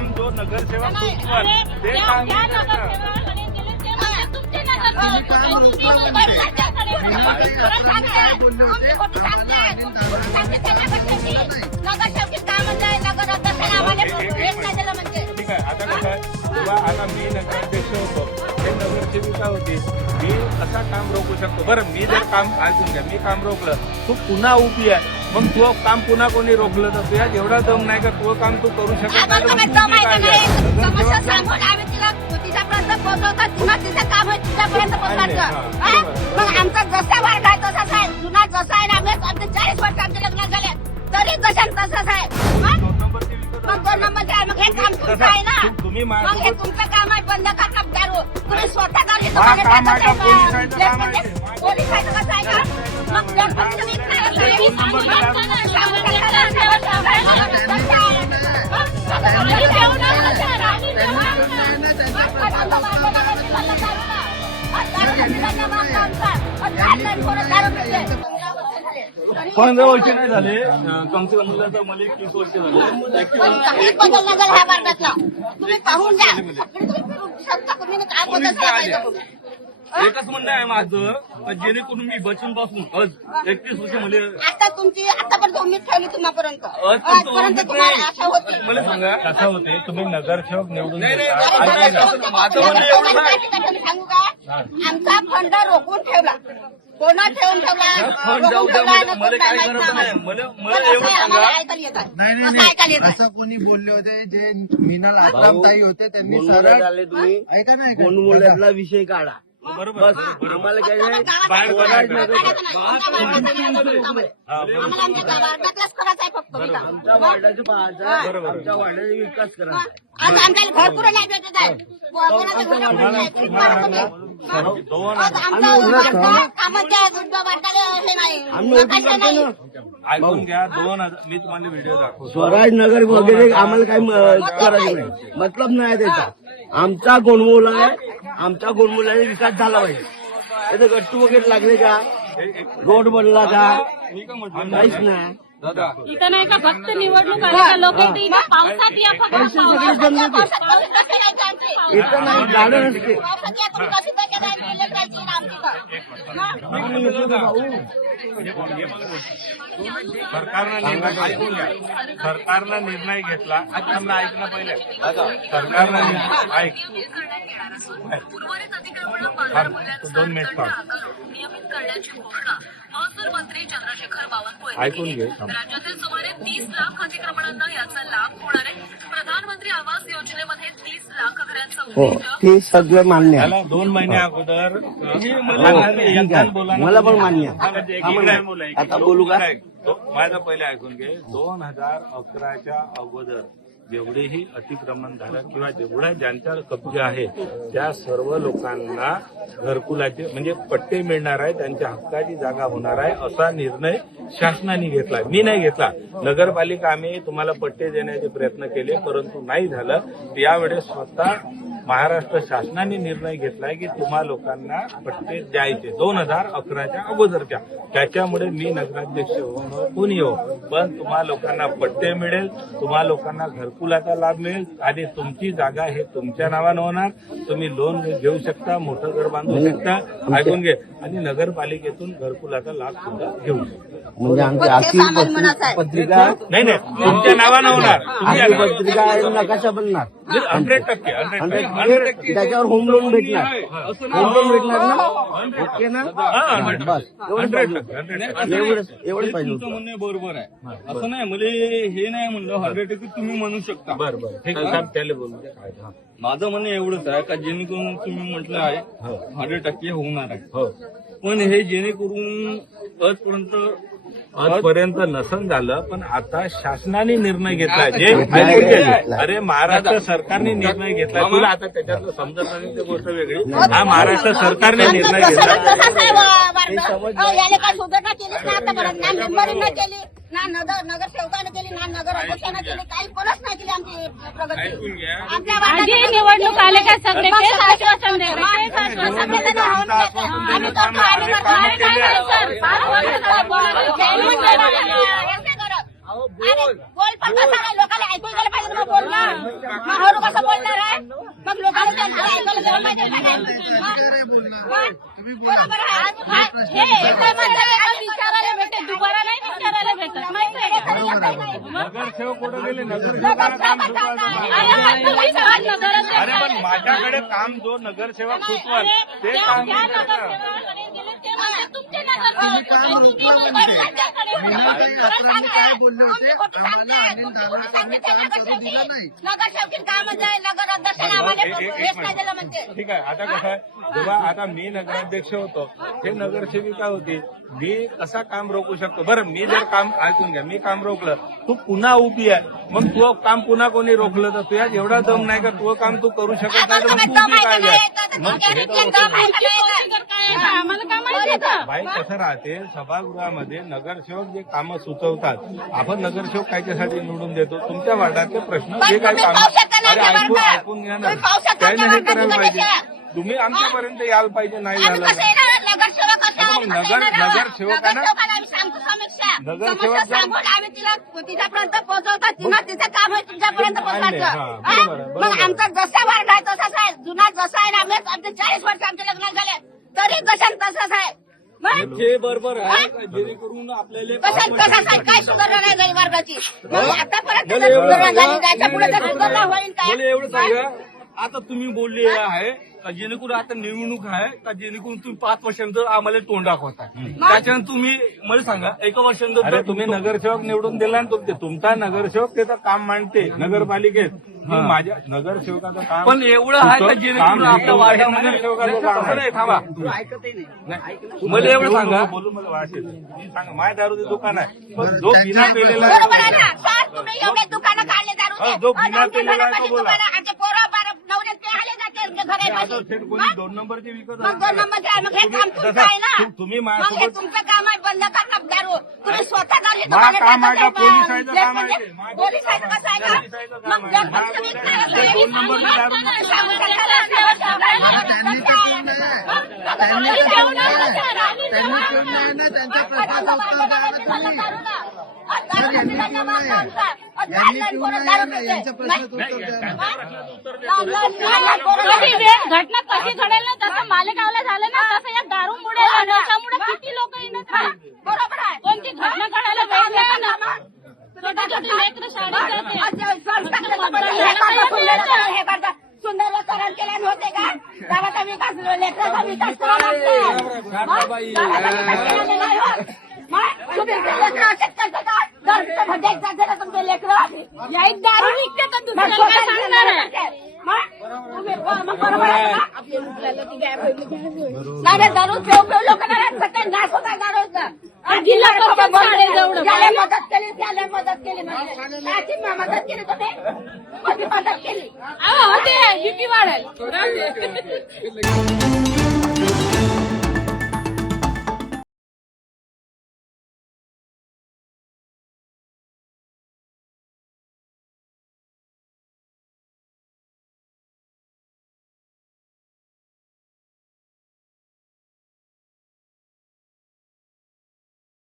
काम जो नगरसेवक उचल ते काम मी करणार. ठीक आहे. आता कसं आहे, तेव्हा आता मी नगराध्यक्ष होतो, हे नगरसेविका होती, मी असा काम रोखू शकतो. बरं, मी जर काम ऐकून घ्या, मी काम रोखलं, तू पुन्हा उभी आहे, मग तू काम पुन्हा कोणी रोखलं तर तुझ्या एवढा दम नाही का, तू काम तू करू शकत नाही. आमचा जसा वाढ आहे तसाच आहे, जुना जसा आहे ना, 40 वर्ष आमचे लग्न झाले तरी जशा तसाच आहे. मग 2 नंबरचे आहे, मग हे काम तुमचं आहे ना, मग हे तुमचं काम आहे. बंद का कब्जा तुम्ही स्वतः पोलिसांचं कसं आहे ना, मग पंधरा वर्ष नाही झाले, कमसे कम मुलाचा मला 30 वर्ष झाले. ह्या मार्गातला तुम्ही पाहून घ्या. एकच म्हणणं आहे माझं, जेणेकरून मी बचून पासून 31 वर्ष मला आता तुमची आतापर्यंत उमेद ठेवली तुम्हापर्यंत, आजपर्यंत तुम्हाला आशा होती. मला सांगा कसं होते, तुम्ही नगरसेवक निवडून सांगू का, आमचा फंड रोखून ठेवला, कोणा ठेवून ठेवला, मला काय करत नाही. मला एवढं सांगा, असं कोणी बोलले होते जे मीनाल आत्रामताई होते, त्यांनी सरळ तुम्ही ऐका ना कोणमुळ्यातला विषय काढा. बरोबर आम्हाला काय नाही, बाहेर आम्हाला आमच्या गावातलाच करायचा आहे फक्त. आमच्या वार्डाचा पाहायचा, आमच्या वार्डाचा विकास करायचा. आज आमच्याला घरकुरं नाही भेटत आहे, कोणाचं घर नाही, तुम्ही पाहतो मी. आज आमच्या कामाच्या वाटायला हे नाही, नकाशा नाही. ऐकून घ्या. 2000 मी तुम्हाला व्हिडिओ दाखवतो. स्वराज नगर वगैरे आम्हाला काही करायचं नाही, मतलब नाही त्याचा. आमचा गोंडमुला आहे, आमच्या गोंडमुलाने विकास झाला पाहिजे. इथे गट्टू वगैरे लागले का, रोड बनला का, मी का म्हटलं काहीच नाही. दादा, इथं नाही का फक्त निवडणूक आली का लोक इथं पावसात या फक्त पैसे सगळे जमले ते. इथं नाही, गाडं नसते. सरकारनं निर्णय घेतला. आता आम्हाला ऐकणं पहिले, सरकारनं ऐक 2 मिनिट नियमित करण्याची घोषणा महसूल मंत्री चंद्रशेखर बावनकुळे ऐकून घे. राज्यातील सुमारे 30 लाख अतिक्रमणांना याचा लाभ होणार आहे. प्रधानमंत्री आवास योजनेमध्ये 30 लाख घरांचं हो, उद्दिष्ट. ते सगळं मान्य आहे. त्याला 2 महिने अगोदर मला पण मान्य आहे. आता बोलू का? माझं पहिले ऐकून घे. 2011च्या अगोदर जेवढेही अतिक्रमण झालं किंवा जेवढा ज्यांच्यावर कब्जा आहे त्या सर्व लोकांना घरकुलाचे म्हणजे पट्टे मिळणार आहे, त्यांच्या हक्काची जागा होणार आहे, असा निर्णय शासनाने घेतला. मी नाही घेतला. नगरपालिका आम्ही तुम्हाला पट्टे देण्याचे प्रयत्न केले, परंतु नाही झालं. यावेळेस स्वतः महाराष्ट्र शासनाने निर्णय घेतलाय की तुम्हा लोकांना पट्टे द्यायचे 2011च्या अगोदरच्या. त्याच्यामुळे मी नगराध्यक्ष हो कोणी हो, पण तुम्हा लोकांना पट्टे मिळेल, तुम्हा लोकांना घरकुलाचा लाभ मिळेल आणि तुमची जागा हे तुमच्या नावानं होणार. तुम्ही लोन घेऊ शकता, मोठं घर बांधू शकता. ऐकून घे. आणि नगरपालिकेतून घरकुलाचा लाभ सुद्धा घेऊ शकता. म्हणजे आमची आखी पत्रिका नाही तुमच्या नावानं होणार. आखी पत्रिका नकाशा बनणार 100%. त्याच्यावर होम लोन भेटणार. होम लोन भेटणार ना, ओके ना, बस एवढंच पाहिजे. तुमचं म्हणणं बरोबर आहे. असं नाही मला हे नाही म्हणलं 100% तुम्ही म्हणू शकता. बरं ठीक आहे. त्याला बोलू. माझं म्हणणं एवढंच आहे का जेणेकरून तुम्ही म्हटलं आहे 100% होणार आहे. पण हे जेणेकरून आजपर्यंत नसन झालं, पण आता शासनाने निर्णय घेतला. अरे महाराष्ट्र सरकारने निर्णय घेतला. तुला आता त्याच्यातलं समजत नाही ते गोष्ट वेगळी. हा महाराष्ट्र सरकारने निर्णय घेतला. याने काय सुधारणा केलीच ना आतापर्यंत, ना मेंबरीनं केली, ना नगरसेवकानं केली, ना नगर अध्यक्षानं केली, काही कोणच नाही केली आमची प्रगती. आमच्या आधी निवडणूक आले का सगळे तेच आश्वासन द्यायचे. बोल पण कसं आहे लोकांना ऐकू गेलं पाहिजे मग बोल ना मग हरू कसं बोलणार आहे मग लोकांना त्यांना ऐकायला गेलं पाहिजे का नाही? बरोबर आहे हे एका माणसाला विचारायला भेटेल दुबारा नाही विचारायला भेटत माहिती आहे नगरसेवक कुठे गेले? नगरसेवकाला काम सुचवाल. अरे पण माझ्याकडे काम जो नगरसेवक सुचवाल ते काम मी करणार. काय बोलले होते आम्हाला अनिल दादाने काम करू दिलं नाही. नगरसेवकीत काम आहे नगर अध्यक्षाने आम्हाला वेस्ट काय दिलं म्हणते ठीक आहे. आता कसं आहे, जेव्हा आता मी नगराध्यक्ष होतो हे नगरसेविका होती, मी कसा काम रोखू शकतो? बरं मी जर काम ऐकून घ्या, मी काम रोखलं, तू पुन्हा उभी आहे, मग तू काम पुन्हा कोणी रोखलं तर तुझ्या एवढा दम नाही का? तू काम तू करू शकत नाही तर मग तू उभी काय आहे? मग हे तर आम्हाला काय माहिती बाई कसं राहते, सभागृहामध्ये नगरसेवक जे कामं सुचवतात, आपण नगरसेवक कायच्यासाठी निवडून देतो? तुमच्या वार्डाचे प्रश्न जे काही काम ऐकून घ्या ना, काही नाही करायला पाहिजे. तुम्ही आमच्यापर्यंत यायला पाहिजे. नाही झालं नगरसेवकांना आम्ही तिच्यापर्यंत पोहोचवतात किंवा तिचं काम आहे तुमच्यापर्यंत पोहोचवायचं. मग आमचा जसा वार्ड आहे तसाच आहे, जुना जसा आहे ना, आमचे 40 वर्ष आमचे लग्न झाले तरी जशान तसाच आहे. हे बरोबर आहे का जेणेकरून आपल्याला तसाच आहे, काय सुधारणा नाही झाली वर्गाची. मग आतापर्यंत जर सुधारणा झाली त्याच्या पुढे जर सुधारणा होईल मला एवढं काय? सांगा, आता तुम्ही बोलले आहे का जेणेकरून आता निवडणूक आहे का जेणेकरून तुम्ही 5 वर्षांनंतर आम्हाला तोंड दाखवताय, त्याच्यानंतर तुम्ही मला सांगा एका वर्षानंतर अरे तुम्ही नगरसेवक निवडून दिला ना, तुमचा नगरसेवक त्याचं काम मांडते नगरपालिकेत. मी माझ्या नगरसेवकाचं काम पण एवढं आहे का जेणेकरून आपल्या वार्डामध्ये नगरसेवकाचं काम तसं नाही. थांबा, मला एवढं सांगा, बोलू मला वाटेल. मी सांगा माझ्या दारूचं दुकान आहे, पण जो बिना पेलेला बरोबर आहे ना सर, तुम्ही एवढे दुकानं काढले दारूचे. जो बिना पेलेला आहे तो बोला. दुकानं, आमचे पोरं बारा नवरे ते आले जाते घरापाशी. थेट कोणी 2 नंबरचे विकत मग 2 नंबरचे आहे, मग हे काम तुमचं आहे ना. तुम्ही मग हे माझ्यासोबत तुमचं काम आहे, बंद करणार दारू. तुम्ही स्वतः दारू मा काम आहे का पोलिसाचं काम आहे ते? पोलिसाचं कसं आहे का? पोलिसाचं काम मग आहे. जर फक्त विकणार असेल, ते 2 नंबरची दारू सांगू शकता त्यांनी त्यांच्या प्रश्नाचं उत्तर द्यायला यांच्या प्रश्नाचं उत्तर द्या. घटना कशी घडेल ना तसं मालेगावला झालं ना तसं या दारूमुळे नशामुळे किती लोक येणं बरोबर आहे. कोणती घटना घडायला वेळ नाही ना छोटे छोटे लेकरं शाळेत हे करतात सुंदर करण केल्याने होते का? गावाचा विकास लेकराचा विकास तुमचे लेकरं दारू विकते तर दुसऱ्याला काय सांगणार आहे नाही दारू पेव लोकांना नाश होता दारूचा. ज्याला मदत केली त्याला मदत केली म्हणजे मदत केली तुम्ही मदत केली होते बीपी वाढेल